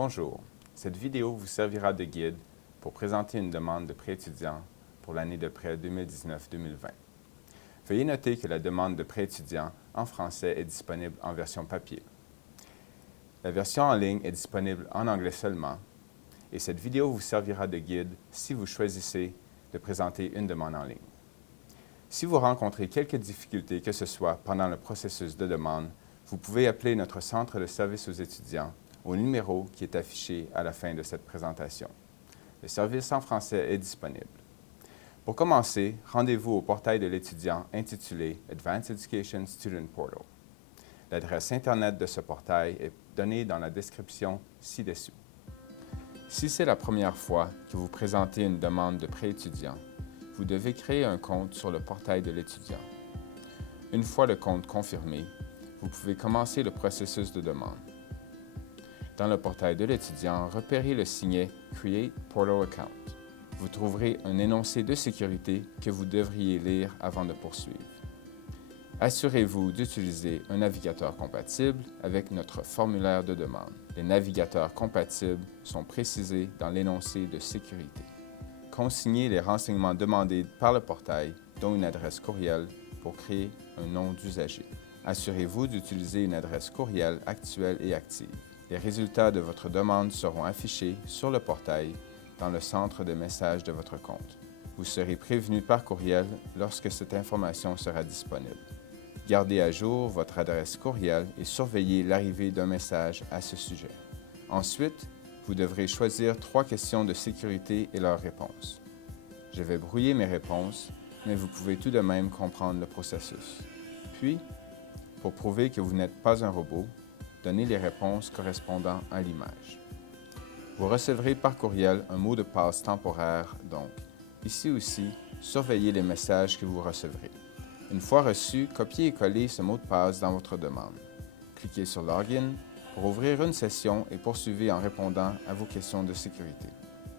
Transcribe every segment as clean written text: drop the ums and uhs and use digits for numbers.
Bonjour, cette vidéo vous servira de guide pour présenter une demande de prêt étudiant pour l'année de prêt 2019-2020. Veuillez noter que la demande de prêt étudiant en français est disponible en version papier. La version en ligne est disponible en anglais seulement et cette vidéo vous servira de guide si vous choisissez de présenter une demande en ligne. Si vous rencontrez quelques difficultés que ce soit pendant le processus de demande, vous pouvez appeler notre centre de service aux étudiants au numéro qui est affiché à la fin de cette présentation. Le service en français est disponible. Pour commencer, rendez-vous au portail de l'étudiant intitulé Advanced Education Student Portal. L'adresse Internet de ce portail est donnée dans la description ci-dessous. Si c'est la première fois que vous présentez une demande de prêt étudiant, vous devez créer un compte sur le portail de l'étudiant. Une fois le compte confirmé, vous pouvez commencer le processus de demande. Dans le portail de l'étudiant, repérez le signet « Create Portal Account ». Vous trouverez un énoncé de sécurité que vous devriez lire avant de poursuivre. Assurez-vous d'utiliser un navigateur compatible avec notre formulaire de demande. Les navigateurs compatibles sont précisés dans l'énoncé de sécurité. Consignez les renseignements demandés par le portail, dont une adresse courriel, pour créer un nom d'usager. Assurez-vous d'utiliser une adresse courriel actuelle et active. Les résultats de votre demande seront affichés sur le portail dans le centre de messages de votre compte. Vous serez prévenu par courriel lorsque cette information sera disponible. Gardez à jour votre adresse courriel et surveillez l'arrivée d'un message à ce sujet. Ensuite, vous devrez choisir 3 questions de sécurité et leurs réponses. Je vais brouiller mes réponses, mais vous pouvez tout de même comprendre le processus. Puis, pour prouver que vous n'êtes pas un robot, donnez les réponses correspondant à l'image. Vous recevrez par courriel un mot de passe temporaire, donc, ici aussi, surveillez les messages que vous recevrez. Une fois reçu, copiez et collez ce mot de passe dans votre demande. Cliquez sur Login pour ouvrir une session et poursuivez en répondant à vos questions de sécurité.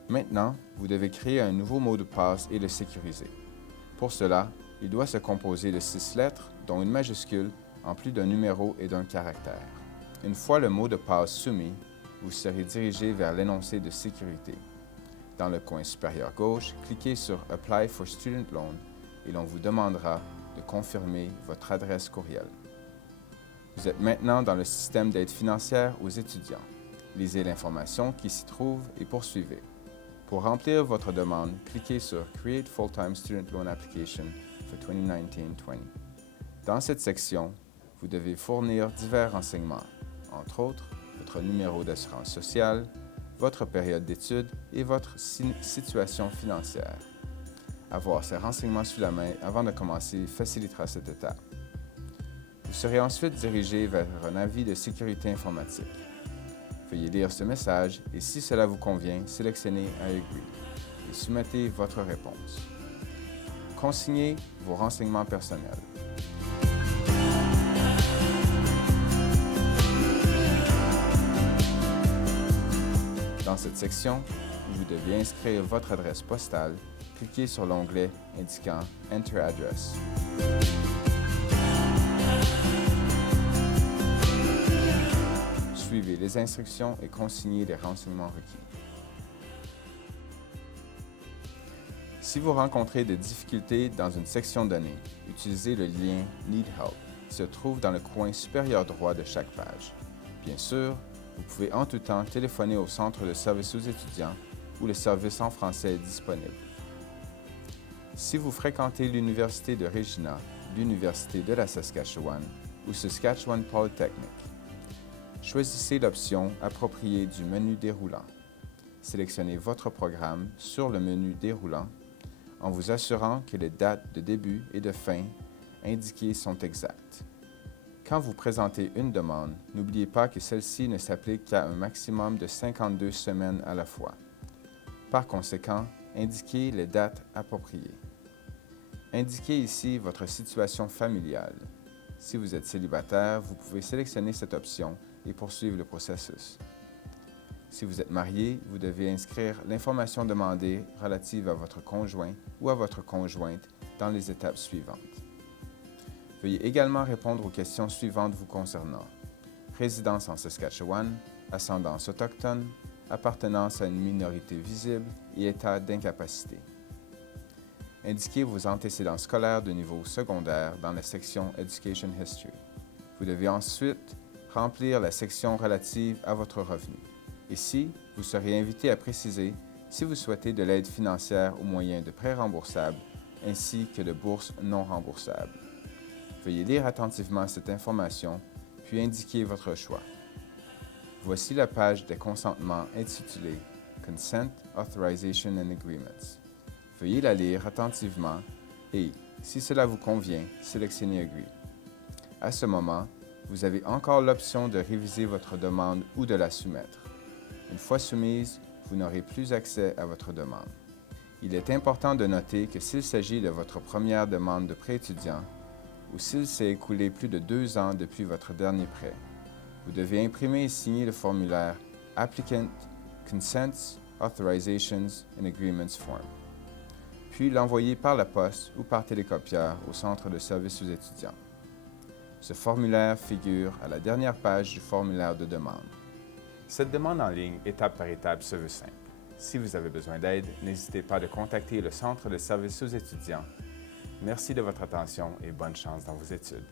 Maintenant, vous devez créer un nouveau mot de passe et le sécuriser. Pour cela, il doit se composer de 6 lettres, dont une majuscule, en plus d'un numéro et d'un caractère. Une fois le mot de passe soumis, vous serez dirigé vers l'énoncé de sécurité. Dans le coin supérieur gauche, cliquez sur « Apply for Student Loan » et l'on vous demandera de confirmer votre adresse courriel. Vous êtes maintenant dans le système d'aide financière aux étudiants. Lisez l'information qui s'y trouve et poursuivez. Pour remplir votre demande, cliquez sur « Create Full-Time Student Loan Application for 2019-20 ». Dans cette section, vous devez fournir divers renseignements, entre autres votre numéro d'assurance sociale, votre période d'études et votre situation financière. Avoir ces renseignements sous la main avant de commencer facilitera cette étape. Vous serez ensuite dirigé vers un avis de sécurité informatique. Veuillez lire ce message et si cela vous convient, sélectionnez « I agree » et soumettez votre réponse. Consignez vos renseignements personnels. Dans cette section, vous devez inscrire votre adresse postale. Cliquez sur l'onglet indiquant « Enter Address ». Suivez les instructions et consignez les renseignements requis. Si vous rencontrez des difficultés dans une section donnée, utilisez le lien « Need Help » qui se trouve dans le coin supérieur droit de chaque page. Bien sûr, vous pouvez en tout temps téléphoner au centre de service aux étudiants où le service en français est disponible. Si vous fréquentez l'Université de Regina, l'Université de la Saskatchewan ou Saskatchewan Polytechnic, choisissez l'option appropriée du menu déroulant. Sélectionnez votre programme sur le menu déroulant en vous assurant que les dates de début et de fin indiquées sont exactes. Quand vous présentez une demande, n'oubliez pas que celle-ci ne s'applique qu'à un maximum de 52 semaines à la fois. Par conséquent, indiquez les dates appropriées. Indiquez ici votre situation familiale. Si vous êtes célibataire, vous pouvez sélectionner cette option et poursuivre le processus. Si vous êtes marié, vous devez inscrire l'information demandée relative à votre conjoint ou à votre conjointe dans les étapes suivantes. Veuillez également répondre aux questions suivantes vous concernant. Résidence en Saskatchewan, ascendance autochtone, appartenance à une minorité visible et état d'incapacité. Indiquez vos antécédents scolaires de niveau secondaire dans la section Education History. Vous devez ensuite remplir la section relative à votre revenu. Ici, vous serez invité à préciser si vous souhaitez de l'aide financière au moyen de prêts remboursables ainsi que de bourses non remboursables. Veuillez lire attentivement cette information, puis indiquer votre choix. Voici la page des consentements intitulée Consent, Authorization and Agreements. Veuillez la lire attentivement et, si cela vous convient, sélectionnez Agree. À ce moment, vous avez encore l'option de réviser votre demande ou de la soumettre. Une fois soumise, vous n'aurez plus accès à votre demande. Il est important de noter que s'il s'agit de votre première demande de prêt étudiant ou s'il s'est écoulé plus de 2 ans depuis votre dernier prêt, vous devez imprimer et signer le formulaire Applicant Consents, Authorizations and Agreements Form, puis l'envoyer par la poste ou par télécopieur au Centre de services aux étudiants. Ce formulaire figure à la dernière page du formulaire de demande. Cette demande en ligne, étape par étape, se veut simple. Si vous avez besoin d'aide, n'hésitez pas à contacter le Centre de services aux étudiants. Merci de votre attention et bonne chance dans vos études.